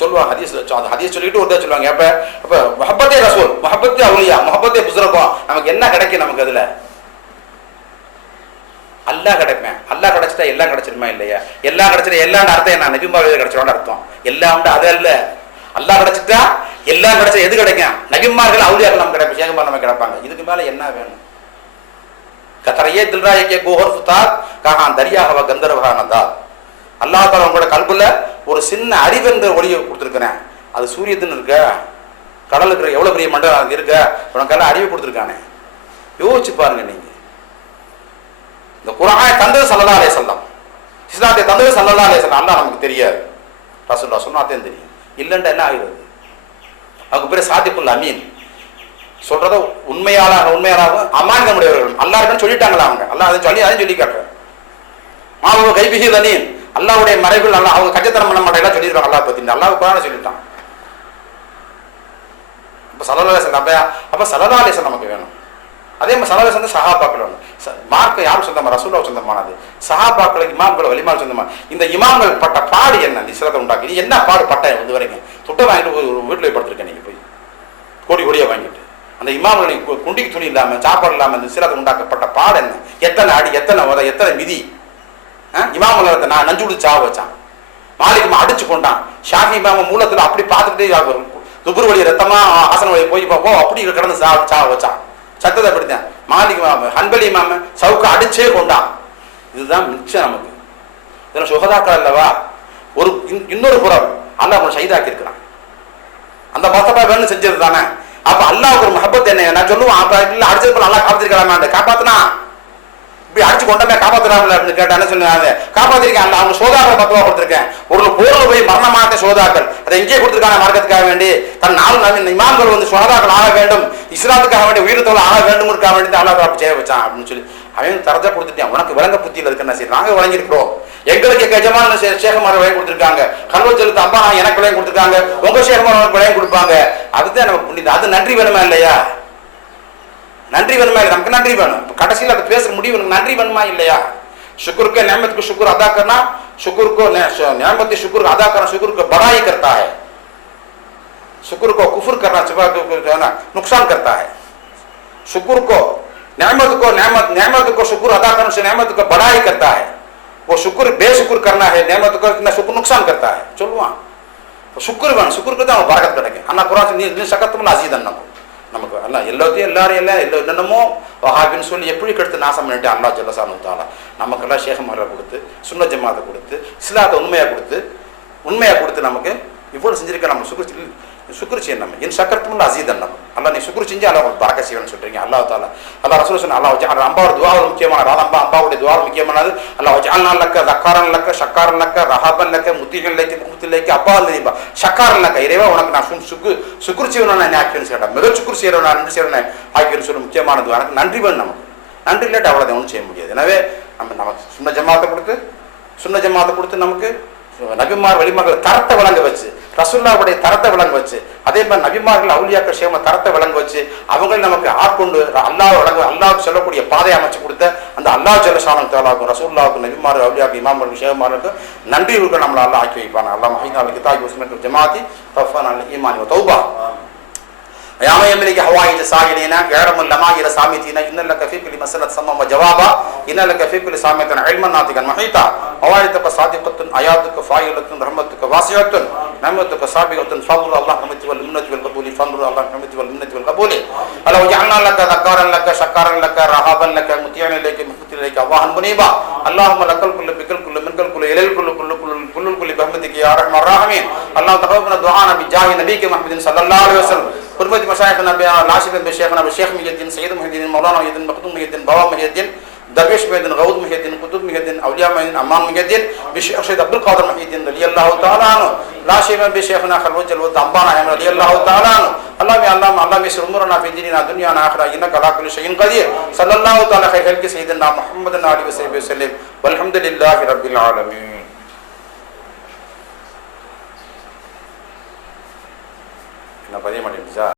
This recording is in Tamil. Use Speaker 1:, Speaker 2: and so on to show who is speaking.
Speaker 1: சொல்லுவாங்க ஹதீஸ் அந்த ஹதீஸ் சொல்லிட்டு ஒருத்தர் சொல்லுவாங்க. அப்ப அப்ப மொஹப்பத்தே ரசூல் மொஹப்பத்தே அவுலியா மொஹப்பத்தே புஸ்ரகம் நமக்கு என்ன கிடைக்கும் நமக்கு அதுல? அல்லாஹ் கிடைப்பேன் அல்லாஹ் கிடைச்சிட்டா எல்லாம் கிடைச்சிருமா இல்லையா? எல்லாம் கிடைச்சிட எல்லாம் அர்த்தம் என்ன? நபிமாவே கிடைச்சிடும் அர்த்தம். எல்லாம் உண்டு அது அல்ல. அல்லாஹ் கிடைச்சிட்டா எல்லாம் கிடைச்சா எது கிடைக்கும்? நபிமார்கள் அவுலியார்கள் நமக்கு கிடைப்போம் சேகமார் நம்ம கிடைப்பாங்க. இதுக்கு மேல என்ன வேணும்? கத்தரையே தில்ராயக்கே கோஹர் சுத்தார் காஹான் தரியாகவ கந்தர்வகானந்தார் அல்லாஹ் தாலா உங்களோட கல்புல ஒரு சின்ன அறிவென்ற ஒளியை கொடுத்துருக்கிறேன். அது சூரியத்துன்னு இருக்க. கடல் இருக்கிற எவ்வளவு பெரிய மண்டலம் அது இருக்க. உனக்கெல்லாம் அறிவு கொடுத்துருக்கானே. யோசிச்சு பாருங்க நீங்க. இந்த குரானை தந்தது சல்லல்லா அலைஹி வஸல்லம். இஸ்லாத்தை தந்தது சல்லல்லா அலைஹி வஸல்லம். நமக்கு தெரியாது. ரசுல்லா சொன்னாத்தையும் தெரியும். இல்லைன்ட்டு என்ன ஆகிறது? அவங்க பேர் சாதிப்புல் அமீன். சொல்றத உண்மையாளாக உண்மையாளாக அமானிக்க அல்லா இருக்குன்னு சொல்லிட்டாங்களா அவங்க? அல்லா அதை சொல்லி அதையும் சொல்லி காட்டுறேன். மாவு கைபிகி தனீன் அல்லாவுடைய மறைவில் அல்லா அவங்க கஜத்தனம் சொல்லியிருப்பாங்க அல்லாஹ் பத்தி. அல்லாஹ் குரான சொல்லிட்டான். அப்ப சலலாலேசன் அப்ப அப்போ சலலாலேசன் நமக்கு வேணும். அதே மாதிரி சலலாலேசன் வந்து சஹாபாக்கள் வேணும். ச- மார்க்க யாரும் சொந்தமா? ரசூலா சொந்தமானது. சஹாபாக்களுக்கு இமாம்கள் வலிமால் சொந்தமா? இந்த இமாம்கள் பட்ட பாடு என்ன? இந்த இஸ்லாத்தை உண்டாக்கி. நீ என்ன பாடு பட்ட இது வரைக்கும் துட்டை வாங்கிட்டு ஒரு வீட்டில் படுத்துருக்கேன் நீங்கள் போய். கோடி கோடியாக வாங்கிட்டு. அந்த இமாம்களை குண்டிக்கு துணி இல்லாமல் சாப்பாடு இல்லாமல் இந்த சிலத்தை உண்டாக்கப்பட்ட பாடு என்ன? எத்தனை அடி எத்தனை உத எத்தனை மிதி? இமாமலத்தை நான் நஞ்சு விட்டு சாவ வச்சான். மாலிக் அடிச்சு கொண்டான். ஷாஃபி மாம மூலத்துல அப்படி பார்த்துக்கிட்டே துபுர் வழி ரத்தமா ஆசன வழி போய் பார்ப்போம். அப்படி கிடந்து சா சா வச்சான். சத்தத்தை அப்படித்தான் மாலிக் மாம ஹன்பலி மாம சவுக்கு அடிச்சே கொண்டான். இதுதான் மிச்சம் நமக்கு. இதெல்லாம் சுகதாக்கள் அல்லவா? ஒரு இன்- இன்னொரு புறம் அல்லா அவனை ஷைதாக்கி இருக்கிறான் அந்த மத்தப்பா வேணும் செஞ்சது தானே அப்ப அல்லாஹ் ஒரு மஹபத் என்ன? நான் சொல்லுவான் அப்ப இல்ல அடிச்சது போல நல்லா காப்பாத்திருக்கலாமா அந்த காப்பாத்தினா? இப்படி அடிச்சு கொண்டமே காப்பாத்துறாங்களா அப்படின்னு கேட்டா என்ன சொன்னாங்க காப்பாத்திருக்கேன். அந்த அவங்க சோதாக்கள் பத்துவா கொடுத்துருக்கேன். ஒரு போர்ல போய் மரணமாக சோதாக்கள் அதை எங்கே கொடுத்துருக்காங்க மார்க்கத்துக்காக வேண்டி. தன் நாலு நவீன இமாம்கள் வந்து சோதாக்கள் ஆக வேண்டும் இஸ்லாத்துக்காக வேண்டிய உயிரத்தோடு ஆக வேண்டும் இருக்க வேண்டி அல்லாஹ் அப்படி செய்ய வச்சான் அப்படின்னு சொல்லி. அவன் தரஜா கொடுத்துட்டான். உனக்கு விளங்க புத்தியில் இருக்குன்னு சரி நாங்கள் வழங்கியிருக்கிறோம் எங்களுக்கு கஜமான சேகமார விலையை கொடுத்துருக்காங்க. கல்வல் செலுத்த அம்பா எனக்கு விலையை கொடுத்துருக்காங்க. உங்க சேகமார விலையை கொடுப்பாங்க. அதுதான் நம்ம புண்ணியம். அது நன்றி வேணுமா இல்லையா? நன்றி வேணுமா இல்லையா? நமக்கு நன்றி வேணும் இப்ப கடைசியில் அதை பேசுற முடிவு எனக்கு நன்றி வேணுமா இல்லையா शुक्र के नेमत को शुक्र अदा करना शुक्र को नेमत शुक्र अदा करना शुक्र को बड़ाई करता है शुक्र को कुफर करना सिवा को को जो है ना नुकसान करता है शुक्र को नेमत को नेमत नेमत को शुक्र अदा करने से नेमत को बड़ाई करता है वो शुक्र बेशुक्र करना है नेमत को इतना शुक्र नुकसान करता है சொல்லுவா சுக்குர் வேணும் சுக்குருக்கு தான் அவன் பறக்கத்து கிடைக்கும் அண்ணா குரான் நீ நீ சக்கத்தும் அசீத் அண்ணக்கும் நமக்கு அல்ல எல்லாத்தையும் எல்லாரும் எல்லாம் எல்லா என்னென்னமோ வஹாபின்னு சொல்லி எப்படி கெடுத்து நாசம் பண்ணிட்டு அல்லா ஜல்லசானு தாலா நமக்கெல்லாம் ஷேகமாரை கொடுத்து சுன்ன ஜமாத்தை கொடுத்து இஸ்லாத்தை உண்மையாக கொடுத்து உண்மையாக கொடுத்து நமக்கு இவ்வளவு செஞ்சிருக்க நம்ம சுக்குர் சுக்குர் செய்யணும் நம்ம. என் சக்கரத்தும் அசீதன் நம்ம. அல்ல நீ சுக்குர் செஞ்சு அல்லா உங்களுக்கு பறக்க செய்வேன்னு சொல்றீங்க. அல்லாஹ் தால. அல்லா ரசூல் சொன்ன அல்லா வச்சு அம்பாவோட துவாவில் முக்கியமான ராத அம்பா அம்பாவுடைய துவாவில் முக்கியமானது. அல்லா வச்சு அல்லா லக்க தக்காரன் லக்க ஷக்காரன் லக்க ரஹாபன் லக்க முத்திகள் லக்க முத்திலைக்கு அப்பா இல்லைப்பா சக்காரன் லக்க. இறைவா உனக்கு நான் சும் சுக்கு சுக்குர் நான் ஆக்கியன்னு சொல்லிட்டேன் மிக சுக்குர் செய்யறவன் நான் நன்றி செய்யறேன் ஆக்கியன்னு சொல்லி. முக்கியமானது எனக்கு நன்றி வேணும் நமக்கு. நன்றி இல்லாட்டி அவ்வளோதான் ஒன்றும் செய்ய முடியாது. எனவே நம்ம நமக்கு சுண்ண ஜமாத்தை கொடுத்து சுண்ண ஜமாத்தை கொடுத்து நமக்கு நபிமார் வழிமக்கள் தரத்தை வழங்க வச்சு ரசுல்லாவுடைய தரத்தை விளங்க வச்சு அதே மாதிரி நபிமார்கள் அவுலியாக்கள் சேம தரத்தை விளங்க வச்சு அவங்களை நமக்கு ஆட்கொண்டு அல்லாஹ் வழங்க அல்லாஹ் சொல்லக்கூடிய பாதை அமைச்சு கொடுத்த அந்த அல்லாஹ் ஜல்லசானம் தேலாக்கும் ரசூல்லாவுக்கும் நபிமார் அவுளியாக்கு இமாமர்களுக்கு சேவமார்களுக்கு நன்றி இருக்க நம்மளை அல்லாஹ் ஆக்கி வைப்பாங்க அல்லாஹ் மஹினா தாய் உஸ்மத்து ஜமாத்தி தஃபான் அல் ஈமான் தௌபா. يا من يملك حوائج سائلين يعلم اللمائر سامتين إن لك في كل مسألة سما وجوابا إن لك في كل سامة علما ناطقا محيطا حوائجك صادقة آياتك فاعلة رحمتك واسعة نعمتك سابقة فضل الله نعمتي والمنة والقبول فضل الله نعمتي والمنة والقبول ألا وجعلنا لك ذكارا لك شكارا لك رهابا لك مطيعا إليك مخبتا إليك أواها منيبا اللهم لك الكل بك الكل منك الكل إلى الكل كل كل كل الكل برحمتك يا أرحم الراحمين اللهم تقبل دعانا بجاه نبيك محمد صلى الله عليه وسلم حرمة مشايخنا ناشد بشيخنا بشيخ محي الدين سيد محي الدين مولانا محي الدين مخدوم محي الدين بابا محي الدين درويش محي الدين غوث محي الدين قطب محي الدين أولياء محي الدين أمان محي الدين بشيخ سيد عبد القادر محي الدين رضي الله تعالى عنه من بشيخنا خلوة جلوة أمبانا رضي الله تعالى عنه اللهم يا الله اللهم يسر أمورنا في ديننا دنيانا آخرة إنك على كل شيء قدير صلى الله تعالى خير خلق سيدنا محمد عليه وسلم والحمد لله رب العالمين நான் பதிய மாட்டேன் சார்